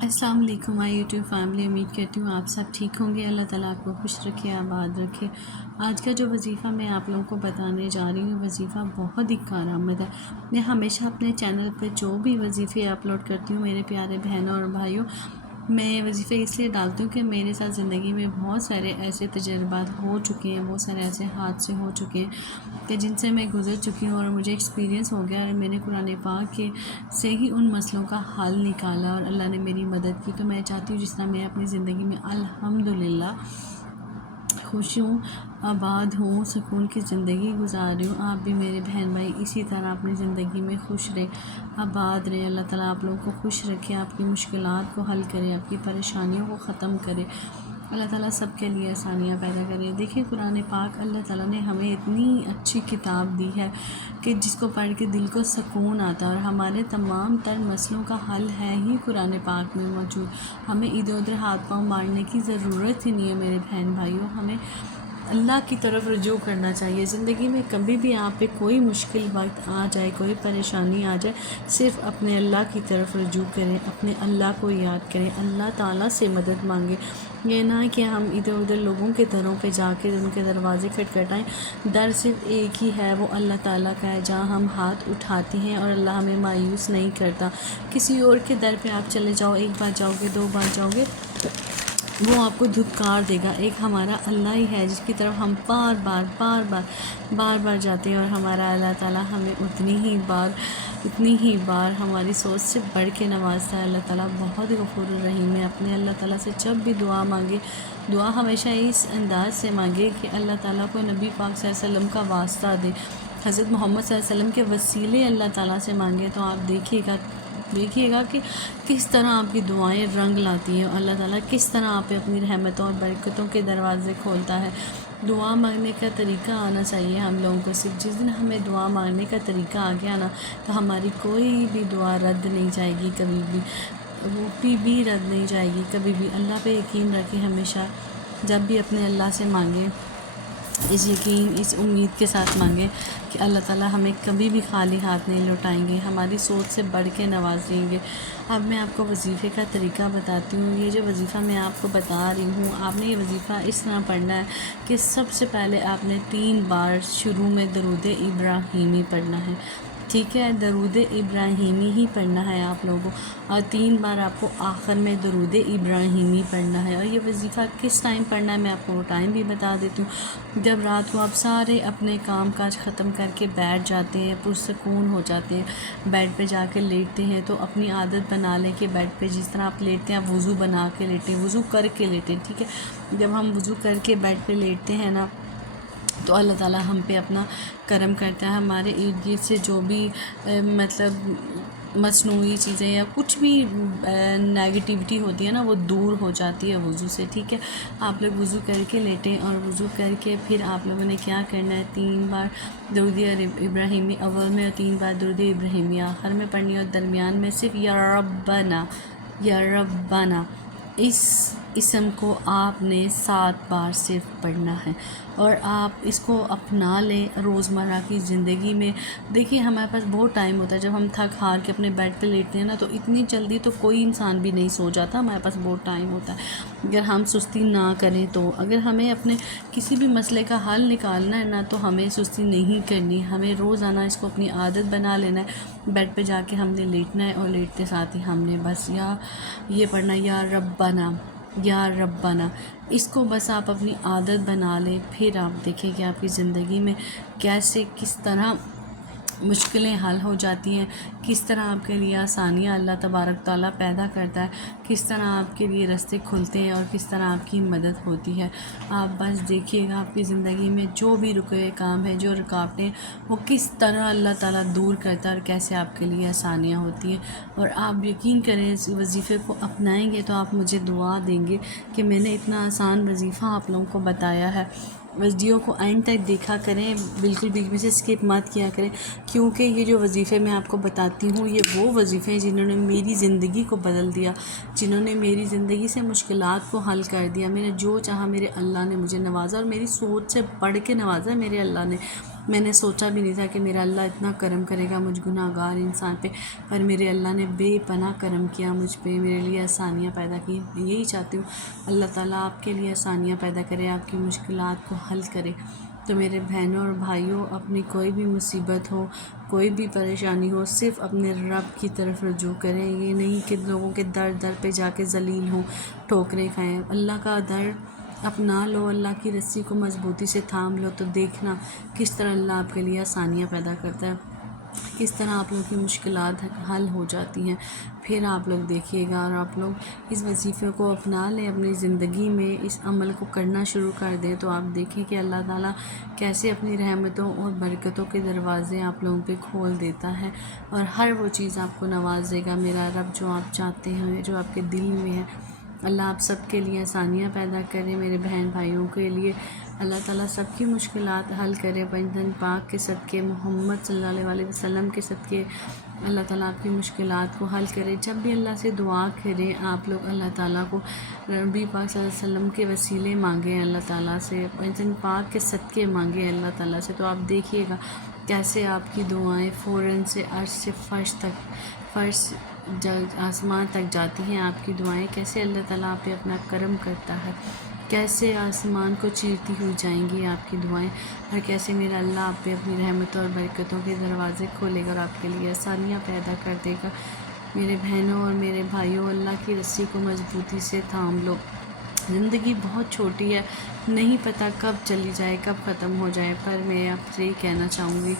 السلام علیکم مائی YouTube family, امید کرتی ہوں آپ سب ٹھیک ہوں گے۔ اللہ تعالیٰ آپ کو خوش رکھے، آباد رکھے۔ آج کا جو وظیفہ میں آپ لوگوں کو بتانے جا رہی ہوں، وظیفہ بہت ہی کارآمد ہے۔ میں ہمیشہ اپنے چینل پہ جو بھی وظیفے اپلوڈ کرتی ہوں میرے پیارے بہنوں اور بھائیوں، میں وظیفے اس لیے ڈالتی ہوں کہ میرے ساتھ زندگی میں بہت سارے ایسے تجربات ہو چکے ہیں، بہت سارے ایسے حادثے ہو چکے ہیں کہ جن سے میں گزر چکی ہوں اور مجھے ایکسپیرینس ہو گیا ہے۔ میں نے قرآن پاک کے سے ہی ان مسئلوں کا حل نکالا اور اللہ نے میری مدد کی۔ تو میں چاہتی ہوں جس طرح میں اپنی زندگی میں الحمدللہ خوش ہوں، آباد ہوں، سکون کی زندگی گزار رہی ہوں، آپ بھی میرے بہن بھائی اسی طرح اپنی زندگی میں خوش رہیں، آباد رہیں۔ اللہ تعالیٰ آپ لوگوں کو خوش رکھے، آپ کی مشکلات کو حل کرے، آپ کی پریشانیوں کو ختم کرے۔ اللہ تعالیٰ سب کے لیے آسانیاں پیدا کرے۔ دیکھیں قرآن پاک اللہ تعالیٰ نے ہمیں اتنی اچھی کتاب دی ہے کہ جس کو پڑھ کے دل کو سکون آتا ہے، اور ہمارے تمام تر مسئلوں کا حل ہے ہی قرآن پاک میں موجود۔ ہمیں ادھر ادھر ہاتھ پاؤں مارنے کی ضرورت ہی نہیں ہے میرے بہن بھائیوں۔ ہمیں اللہ کی طرف رجوع کرنا چاہیے۔ زندگی میں کبھی بھی آپ پہ کوئی مشکل وقت آ جائے، کوئی پریشانی آ جائے، صرف اپنے اللہ کی طرف رجوع کریں، اپنے اللہ کو یاد کریں، اللہ تعالیٰ سے مدد مانگیں۔ یہ نہ کہ ہم ادھر ادھر لوگوں کے دروں پہ جا کے ان کے دروازے کھٹکھٹائیں۔ در صرف ایک ہی ہے، وہ اللہ تعالیٰ کا ہے، جہاں ہم ہاتھ اٹھاتے ہیں اور اللہ ہمیں مایوس نہیں کرتا۔ کسی اور کے در پہ آپ چلے جاؤ، ایک بار جاؤ گے، دو بار جاؤ گے، وہ آپ کو دھتکار دے گا۔ ایک ہمارا اللہ ہی ہے جس کی طرف ہم بار بار جاتے ہیں، اور ہمارا اللہ تعالیٰ ہمیں اتنی ہی بار ہماری سوچ سے بڑھ کے نوازتا ہے۔ اللہ تعالیٰ بہت غفور الرحیم ہے۔ اپنے اللہ تعالیٰ سے جب بھی دعا مانگے، دعا ہمیشہ اس انداز سے مانگے کہ اللہ تعالیٰ کو نبی پاک صلی اللہ علیہ وسلم کا واسطہ دے، حضرت محمد صلی اللہ علیہ وسلم کے وسیلے اللہ تعالیٰ سے مانگے، تو آپ دیکھیے گا کہ کس طرح آپ کی دعائیں رنگ لاتی ہیں، اللہ تعالیٰ کس طرح آپ پہ اپنی رحمتوں اور برکتوں کے دروازے کھولتا ہے۔ دعا مانگنے کا طریقہ آنا چاہیے ہم لوگوں کو۔ صرف جس دن ہمیں دعا مانگنے کا طریقہ آ گیا نا، تو ہماری کوئی بھی دعا رد نہیں جائے گی، کبھی بھی وہ بھی رد نہیں جائے گی کبھی بھی۔ اللہ پہ یقین رکھیں، ہمیشہ جب بھی اپنے اللہ سے مانگیں اس یقین، اس امید کے ساتھ مانگیں کہ اللہ تعالیٰ ہمیں کبھی بھی خالی ہاتھ نہیں لوٹائیں گے، ہماری سوچ سے بڑھ کے نوازیں گے۔ اب میں آپ کو وظیفے کا طریقہ بتاتی ہوں۔ یہ جو وظیفہ میں آپ کو بتا رہی ہوں، آپ نے یہ وظیفہ اس طرح پڑھنا ہے کہ سب سے پہلے آپ نے 3 بار شروع میں درود ابراہیمی پڑھنا ہے، ٹھیک ہے؟ درود ابراہیمی ہی پڑھنا ہے آپ لوگوں کو، اور 3 بار آپ کو آخر میں درود ابراہیمی پڑھنا ہے۔ اور یہ وظیفہ کس ٹائم پڑھنا ہے میں آپ کو وہ ٹائم بھی بتا دیتی ہوں۔ جب رات کو آپ سارے اپنے کام کاج ختم کر کے بیٹھ جاتے ہیں، پرسکون ہو جاتے ہیں، بیڈ پہ جا کے لیٹتے ہیں، تو اپنی عادت بنا لیں کہ بیڈ پہ جس طرح آپ لیٹتے ہیں آپ وضو بنا کے لیٹیں، وضو کر کے لیٹیں، ٹھیک ہے؟ جب ہم وضو کر کے بیڈ پہ لیٹتے ہیں نا، تو اللہ تعالیٰ ہم پہ اپنا کرم کرتا ہے۔ ہمارے ارد گرد سے جو بھی مطلب مصنوعی چیزیں یا کچھ بھی نیگیٹیوٹی ہوتی ہے نا، وہ دور ہو جاتی ہے وضو سے، ٹھیک ہے؟ آپ لوگ وضو کر کے لیٹیں، اور وضو کر کے پھر آپ لوگوں نے کیا کرنا ہے، 3 بار درود ابراہیمی اول میں، اور 3 بار درود ابراہیمی آخر میں پڑھنی ہے، اور درمیان میں صرف یا ربنا اس اسم کو آپ نے 7 بار صرف پڑھنا ہے، اور آپ اس کو اپنا لیں روزمرہ کی زندگی میں۔ دیکھیے ہمارے پاس بہت ٹائم ہوتا ہے، جب ہم تھک ہار کے اپنے بیڈ پہ لیٹتے ہیں نا، تو اتنی جلدی تو کوئی انسان بھی نہیں سو جاتا، ہمارے پاس بہت ٹائم ہوتا ہے۔ اگر ہم سستی نہ کریں تو، اگر ہمیں اپنے کسی بھی مسئلے کا حل نکالنا ہے نا، تو ہمیں سستی نہیں کرنی، ہمیں روزانہ اس کو اپنی عادت بنا لینا ہے۔ بیڈ پہ جا کے ہم نے لیٹنا ہے، اور لیٹتے ساتھ ہی ہم نے بس یہ پڑھنا، یا ربنا، اس کو بس آپ اپنی عادت بنا لیں۔ پھر آپ دیکھیں کہ آپ کی زندگی میں کس طرح مشکلیں حل ہو جاتی ہیں، کس طرح آپ کے لیے آسانیاں اللہ تبارک تعالیٰ پیدا کرتا ہے، کس طرح آپ کے لیے راستے کھلتے ہیں، اور کس طرح آپ کی مدد ہوتی ہے۔ آپ بس دیکھیے گا آپ کی زندگی میں جو بھی رکے ہوئے کام ہیں، جو رکاوٹیں، وہ کس طرح اللہ تعالیٰ دور کرتا ہے، اور کیسے آپ کے لیے آسانیاں ہوتی ہیں۔ اور آپ یقین کریں اس وظیفے کو اپنائیں گے تو آپ مجھے دعا دیں گے کہ میں نے اتنا آسان وظیفہ آپ لوگوں کو بتایا ہے۔ ویڈیو کو اینڈ تک دیکھا کریں، بالکل بیچ میں سے اسکپ مت کیا کریں، کیونکہ یہ جو وظیفے میں آپ کو بتاتی ہوں، یہ وہ وظیفے ہیں جنہوں نے میری زندگی کو بدل دیا، جنہوں نے میری زندگی سے مشکلات کو حل کر دیا۔ میں نے جو چاہا، میرے اللہ نے مجھے نوازا، اور میری سوچ سے بڑھ کے نوازا ہے میرے اللہ نے۔ میں نے سوچا بھی نہیں تھا کہ میرا اللہ اتنا کرم کرے گا مجھ گناہ گار انسان پہ، پر میرے اللہ نے بے پناہ کرم کیا مجھ پہ، میرے لیے آسانیاں پیدا کی۔ یہی چاہتی ہوں اللہ تعالیٰ آپ کے لیے آسانیاں پیدا کرے، آپ کی مشکلات کو حل کرے۔ تو میرے بہنوں اور بھائیوں، اپنی کوئی بھی مصیبت ہو، کوئی بھی پریشانی ہو، صرف اپنے رب کی طرف رجوع کریں۔ یہ نہیں کہ لوگوں کے در در پہ جا کے ذلیل ہوں، ٹھوکریں کھائیں۔ اللہ کا در اپنا لو، اللہ کی رسی کو مضبوطی سے تھام لو، تو دیکھنا کس طرح اللہ آپ کے لیے آسانیاں پیدا کرتا ہے، کس طرح آپ لوگوں کی مشکلات حل ہو جاتی ہیں۔ پھر آپ لوگ دیکھیے گا، اور آپ لوگ اس وظیفے کو اپنا لیں اپنی زندگی میں، اس عمل کو کرنا شروع کر دیں، تو آپ دیکھیں کہ اللہ تعالیٰ کیسے اپنی رحمتوں اور برکتوں کے دروازے آپ لوگوں پہ کھول دیتا ہے، اور ہر وہ چیز آپ کو نواز دے گا۔ میرا رب جو آپ چاہتے ہیں، جو آپ کے دل میں ہے، اللہ آپ سب کے لیے آسانیاں پیدا کرے۔ میرے بہن بھائیوں کے لیے اللہ تعالیٰ سب کی مشکلات حل کرے، بندن پاک کے صدقے، محمد صلی اللہ علیہ وسلم کے صدقے اللہ تعالیٰ آپ کی مشکلات کو حل کرے۔ جب بھی اللہ سے دعا کریں آپ لوگ، اللہ تعالیٰ کو نبی پاک صلی اللہ علیہ وسلم کے وسیلے مانگیں، اللہ تعالیٰ سے بندن پاک کے صدقے مانگیں اللہ تعالیٰ سے، تو آپ دیکھیے گا کیسے آپ کی دعائیں فوراً سے عرش سے فرش تک، فرش آسمان تک جاتی ہیں۔ آپ کی دعائیں کیسے اللہ تعالیٰ آپ پہ اپنا کرم کرتا ہے، کیسے آسمان کو چیرتی ہوئی جائیں گی آپ کی دعائیں، اور کیسے میرا اللہ آپ پہ اپنی رحمتوں اور برکتوں کے دروازے کھولے گا اور آپ کے لیے آسانیاں پیدا کر دے گا۔ میرے بہنوں اور میرے بھائیوں، اللہ کی رسی کو مضبوطی سے تھام لو۔ زندگی بہت چھوٹی ہے، نہیں پتہ کب چلی جائے، کب ختم ہو جائے، پر میں آپ سے یہ کہنا چاہوں گی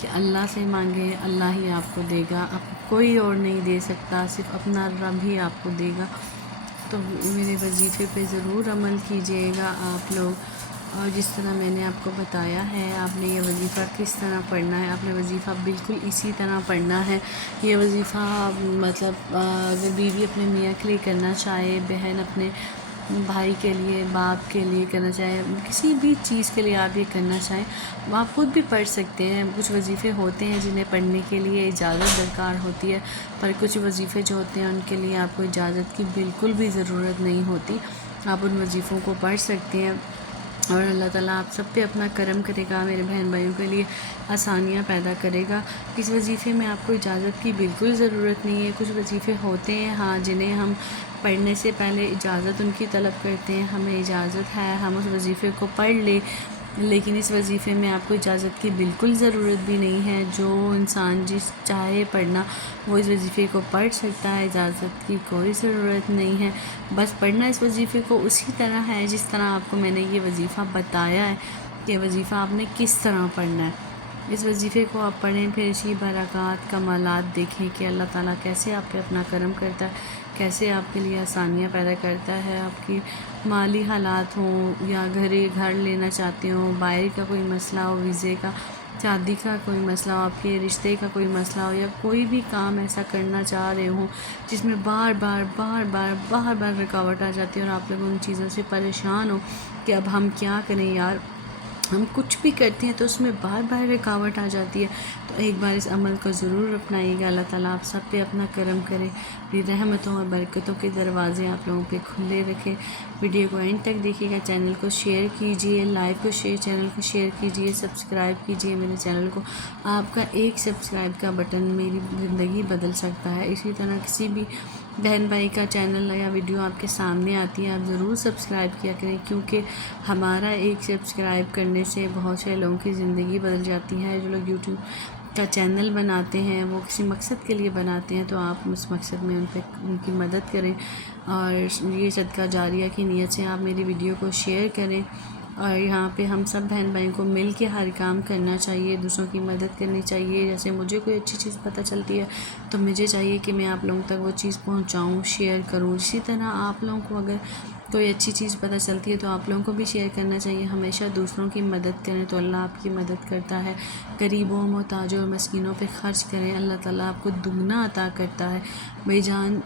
کہ اللہ سے مانگیں، اللہ ہی آپ کو دے گا، اب کوئی اور نہیں دے سکتا، صرف اپنا رب ہی آپ کو دے گا۔ تو میرے وظیفے پہ ضرور عمل کیجیے گا آپ لوگ، اور جس طرح میں نے آپ کو بتایا ہے آپ نے یہ وظیفہ کس طرح پڑھنا ہے، آپ نے وظیفہ بالکل اسی طرح پڑھنا ہے۔ یہ وظیفہ مطلب اگر بیوی اپنے میاں کے لیے کرنا چاہے، بہن اپنے بھائی کے لیے، باپ کے لیے کرنا چاہے، کسی بھی چیز کے لیے آپ یہ کرنا چاہیں، آپ خود بھی پڑھ سکتے ہیں۔ کچھ وظیفے ہوتے ہیں جنہیں پڑھنے کے لیے اجازت درکار ہوتی ہے، پر کچھ وظیفے جو ہوتے ہیں ان کے لیے آپ کو اجازت کی بالکل بھی ضرورت نہیں ہوتی، آپ ان وظیفوں کو پڑھ سکتے ہیں، اور اللہ تعالیٰ آپ سب پہ اپنا کرم کرے گا، میرے بہن بھائیوں کے لیے آسانیاں پیدا کرے گا۔ اس وظیفے میں آپ کو اجازت کی بالکل ضرورت نہیں ہے۔ کچھ وظیفے ہوتے ہیں ہاں جنہیں ہم پڑھنے سے پہلے اجازت ان کی طلب کرتے ہیں، ہمیں اجازت ہے ہم اس وظیفے کو پڑھ لیں، لیکن اس وظیفے میں آپ کو اجازت کی بالکل ضرورت بھی نہیں ہے۔ جو انسان جس چاہے پڑھنا وہ اس وظیفے کو پڑھ سکتا ہے، اجازت کی کوئی ضرورت نہیں ہے۔ بس پڑھنا اس وظیفے کو اسی طرح ہے جس طرح آپ کو میں نے یہ وظیفہ بتایا ہے کہ وظیفہ آپ نے کس طرح پڑھنا ہے۔ اس وظیفے کو آپ پڑھیں، پھر اسی برکات کمالات دیکھیں کہ اللہ تعالیٰ کیسے آپ پہ اپنا کرم کرتا ہے، کیسے آپ کے لیے آسانیاں پیدا کرتا ہے۔ آپ کی مالی حالات ہوں یا گھر لینا چاہتے ہوں، باہر کا کوئی مسئلہ ہو، ویزے کا، شادی کا کوئی مسئلہ ہو، آپ کے رشتے کا کوئی مسئلہ ہو، یا کوئی بھی کام ایسا کرنا چاہ رہے ہوں جس میں بار بار رکاوٹ آ جاتی ہے، اور آپ لوگ ان چیزوں سے پریشان ہو کہ اب ہم کیا کریں یار، ہم کچھ بھی کرتے ہیں تو اس میں بار رکاوٹ آ جاتی ہے، تو ایک بار اس عمل کو ضرور اپنائیے گا۔ اللہ تعالیٰ آپ سب پہ اپنا کرم کرے، اپنی رحمتوں اور برکتوں کے دروازے آپ لوگوں پہ کھلے رکھے۔ ویڈیو کو اینڈ تک دیکھیے گا، چینل کو شیئر کیجئے، لائک کو چینل کو شیئر کیجئے، سبسکرائب کیجئے میرے چینل کو۔ آپ کا ایک سبسکرائب کا بٹن میری زندگی بدل سکتا ہے۔ اسی طرح کسی بھی بہن بھائی کا چینل یا ویڈیو آپ کے سامنے آتی ہے، آپ ضرور سبسکرائب کیا کریں، کیونکہ ہمارا ایک سبسکرائب کرنے سے بہت سے لوگوں کی زندگی بدل جاتی ہے۔ جو لوگ یوٹیوب کا چینل بناتے ہیں وہ کسی مقصد کے لیے بناتے ہیں، تو آپ اس مقصد میں ان کی مدد کریں، اور یہ صدقہ جاریہ کی نیت سے آپ میری ویڈیو کو شیئر کریں، اور یہاں پہ ہم سب بہن بھائیوں کو مل کے ہر کام کرنا چاہیے، دوسروں کی مدد کرنی چاہیے۔ جیسے مجھے کوئی اچھی چیز پتہ چلتی ہے تو مجھے چاہیے کہ میں آپ لوگوں تک وہ چیز پہنچاؤں، شیئر کروں۔ اسی طرح آپ لوگوں کو اگر کوئی اچھی چیز پتہ چلتی ہے تو آپ لوگوں کو بھی شیئر کرنا چاہیے۔ ہمیشہ دوسروں کی مدد کریں تو اللہ آپ کی مدد کرتا ہے۔ غریبوں، محتاجوں اور مسکینوں پہ خرچ کریں، اللہ تعالیٰ آپ کو دگنا عطا کرتا ہے۔ بھائی جان،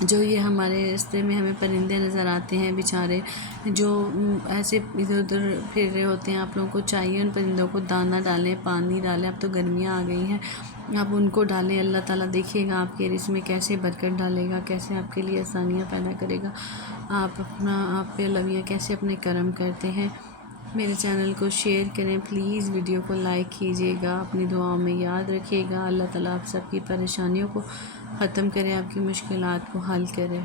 جو یہ ہمارے راستے میں ہمیں پرندے نظر آتے ہیں بیچارے، جو ایسے ادھر ادھر پھر رہے ہوتے ہیں، آپ لوگوں کو چاہیے ان پرندوں کو دانہ ڈالیں، پانی ڈالیں۔ اب تو گرمیاں آ گئی ہیں، آپ ان کو ڈالیں، اللہ تعالیٰ دیکھیے گا آپ کے رزق میں کیسے برکت ڈالے گا، کیسے آپ کے لیے آسانیاں پیدا کرے گا۔ آپ پہ اللہ میاں کیسے اپنے کرم کرتے ہیں۔ میرے چینل کو شیئر کریں، پلیز ویڈیو کو لائک کیجیے گا، اپنی دعاؤں میں یاد رکھیے گا۔ اللہ تعالیٰ آپ سب کی پریشانیوں کو ختم کرے، آپ کی مشکلات کو حل کرے۔